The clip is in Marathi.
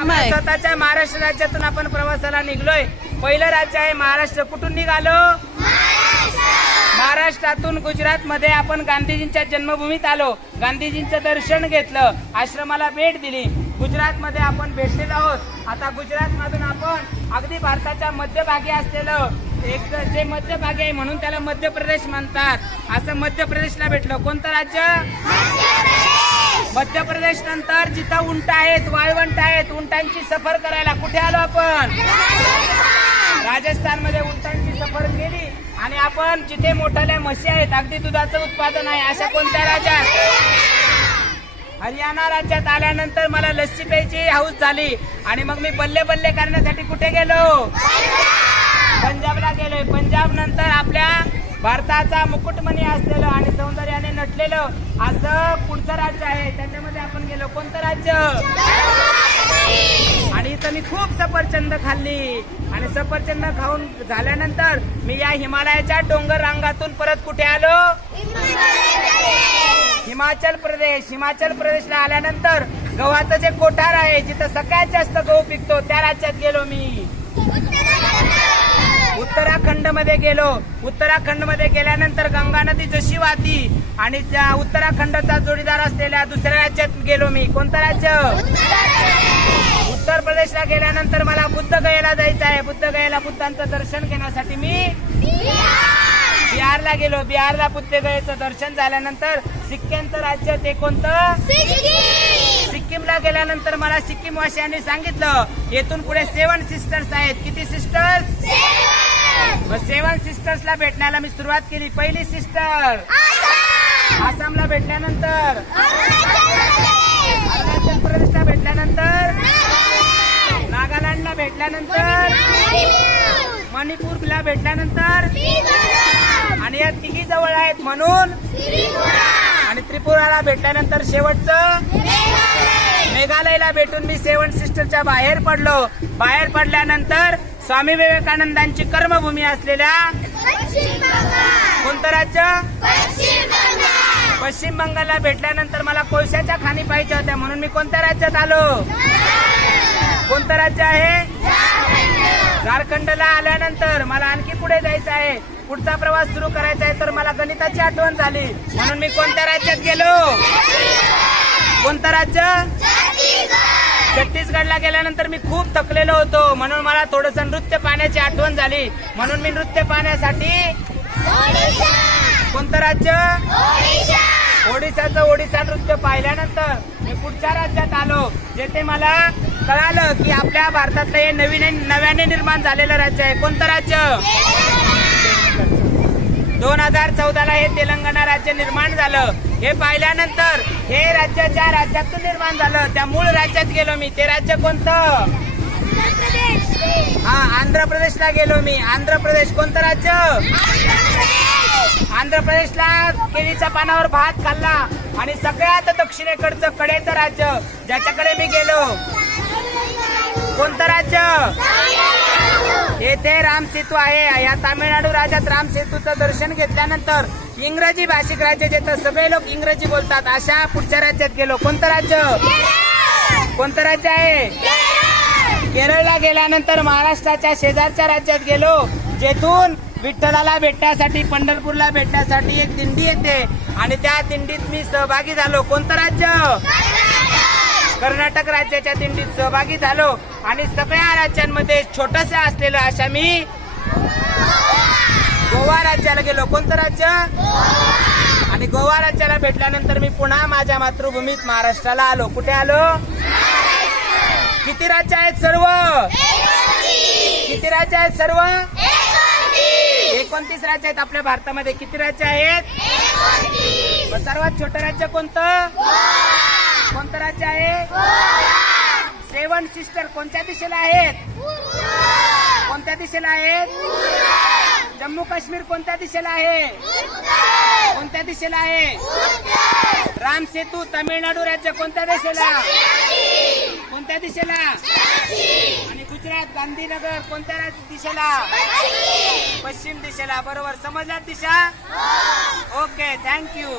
आपल्या. स्वतःच्या महाराष्ट्र राज्यातून आपण प्रवासाला निघलोय. पहिलं राज्य आहे महाराष्ट्र. कुठून निघालो? महाराष्ट्रातून गुजरात मध्ये आपण गांधीजींच्या जन्मभूमीत आलो. गांधीजींचं दर्शन घेतलं. आश्रमाला भेट दिली. गुजरात मध्ये आपण भेटलेलो आहोत. आता गुजरात मधून आपण अगदी भारताच्या मध्यभागी असलेलं एक जे मध्यभागी आहे म्हणून त्याला मध्य प्रदेश म्हणतात. असं मध्य प्रदेशला भेटलो. कोणतं राज्य? मध्य प्रदेश नंतर जिथं उंट आहेत वाळवंट आहेत उंटांची सफर करायला कुठे आलो आपण? राजस्थान. मध्ये उंटांची सफर केली आणि आपण जिथे मोठाल्या म्हशी आहेत अगदी दुधाचं उत्पादन आहे अशा कोणत्या राज्यात? हरियाणा. राज्यात आल्यानंतर मला लस्सी प्यायची हाऊस झाली आणि मग मी बल्ले बल्ले करण्यासाठी कुठे गेलो? पंजाबला गेलोय. पंजाब नंतर आपल्या भारताचा मुकुटमणी असलेलं आणि सौंदर्याने नटलेलं असं पुढचं राज्य आहे. त्याच्यामध्ये आपण गेलो. कोणतं राज्य? आणि इथं मी खूप सफरचंद खाल्ली. आणि सफरचंद खाऊन झाल्यानंतर मी या हिमालयाच्या डोंगर रांगातून परत कुठे आलो? हिमाचल प्रदेश. हिमाचल प्रदेशला आल्यानंतर गव्हाचं जे कोठार आहे जिथं सगळ्यात जास्त गहू पिकतो त्या राज्यात गेलो मी. उत्तराखंडमध्ये गेलो. उत्तराखंडमध्ये गेल्यानंतर गंगा नदी जशी वाहती आणि त्या उत्तराखंडचा जोडीदार असलेल्या दुसऱ्या राज्यात गेलो मी. कोणतं राज्य? उत्तर प्रदेशला गेल्यानंतर मला बुद्ध गयेला जायचं आहे. बुद्ध गयेला बुद्धांचं दर्शन घेण्यासाठी मी बिहारला गेलो. बिहारला बुद्ध गयेचं दर्शन झाल्यानंतर सिक्कीमचं राज्य ते कोणतं? सिक्कीमला गेल्यानंतर मला सिक्कीम वासियांनी सांगितलं येथून पुढे सेवन सिस्टर्स आहेत. किती सिस्टर्स? मग सेवन सिस्टर्सला भेटण्याला मी सुरुवात केली. पहिली सिस्टर आसामला भेटल्यानंतर. अरुणाचल प्रदेशला भेटल्यानंतर. नागालँडला भेटल्यानंतर. मणिपूरला भेटल्यानंतर. आणि या तिघी जवळ आहेत म्हणून. आणि त्रिपुराला भेटल्यानंतर शेवटचं. मेघालयला भेटून मी सेवन सिस्टरच्या बाहेर पडलो. बाहेर पडल्यानंतर स्वामी विवेकानंदांची कर्मभूमी असलेल्या कोणतं राज्य? पश्चिम बंगालला भेटल्यानंतर मला कोळशाच्या खाणी पाहिजे होत्या म्हणून मी कोणत्या राज्यात आलो? कोणतं राज्य आहे? झारखंडला आल्यानंतर मला आणखी पुढे जायचं आहे. पुढचा प्रवास सुरू करायचा आहे तर मला गणिताची आठवण झाली. म्हणून मी कोणत्या राज्यात गेलो? कोणतं राज्य? छत्तीसगडला गेल्यानंतर मी खूप थकलेलो होतो. म्हणून मला थोडस नृत्य पाहण्याची आठवण झाली. म्हणून मी नृत्य पाहण्यासाठी कोणतं राज्य? ओडिशाचं ओडिशा नृत्य पाहिल्यानंतर मी पुढच्या राज्यात आलो जेथे मला कळालं की आपल्या भारतातलं हे नवीन नव्याने निर्माण झालेलं राज्य आहे. कोणतं राज्य? दोन हजार चौदाला हे तेलंगणा राज्य निर्माण झालं. हे पाहिल्यानंतर हे राज्य ज्या राज्यातून निर्माण झालं त्या मूळ राज्यात गेलो मी. ते राज्य कोणतं? हा आंध्र प्रदेशला गेलो मी. आंध्र प्रदेश कोणतं राज्य? आंध्र प्रदेशला केळीच्या पानावर भात खाल्ला. आणि सगळ्यात दक्षिणेकडचं कडेचं राज्य ज्याच्याकडे मी गेलो. कोणतं राज्य? येथे राम सेतू आहे. या तामिळनाडू राज्यात राम सेतूचं दर्शन घेतल्यानंतर इंग्रजी भाषिक राज्य जिथं सगळे लोक इंग्रजी बोलतात. अशा पुढच्या राज्यात गेलो. कोणतं राज्य? कोणतं राज्य आहे? केरळला गेल्यानंतर महाराष्ट्राच्या शेजारच्या राज्यात गेलो जेथून विठ्ठलाला भेटण्यासाठी पंढरपूरला भेटण्यासाठी एक दिंडी येते. आणि त्या दिंडीत मी सहभागी झालो. कोणतं राज्य? कर्नाटक राज्याच्या दिंडीत सहभागी झालो. आणि सगळ्या राज्यांमध्ये छोटस असलेलं अशा मी गोवा राज्याला गेलो. कोणतं राज्य? आणि गोवा राज्याला भेटल्यानंतर मी पुन्हा माझ्या मातृभूमीत महाराष्ट्राला आलो. कुठे आलो? किती राज्य आहेत सर्व? किती राज्य आहेत सर्व? एकोणतीस राज्य आहेत आपल्या भारतामध्ये. किती राज्य आहेत? सर्वात छोटं राज्य कोणतं? कोणतं राज्य आहे? सेवन सिस्टर कोणत्या दिशेला आहेत? कोणत्या दिशेला आहेत? जम्मू काश्मीर कोणत्या दिशेला आहे? कोणत्या दिशेला आहे? राम सेतू तामिळनाडू राज्य कोणत्या दिशेला? कोणत्या दिशेला? आणि गुजरात गांधीनगर कोणत्या राज्य- दिशेला? पश्चिम. दिशेला. बरोबर. समजल्यात दिशा? Okay thank you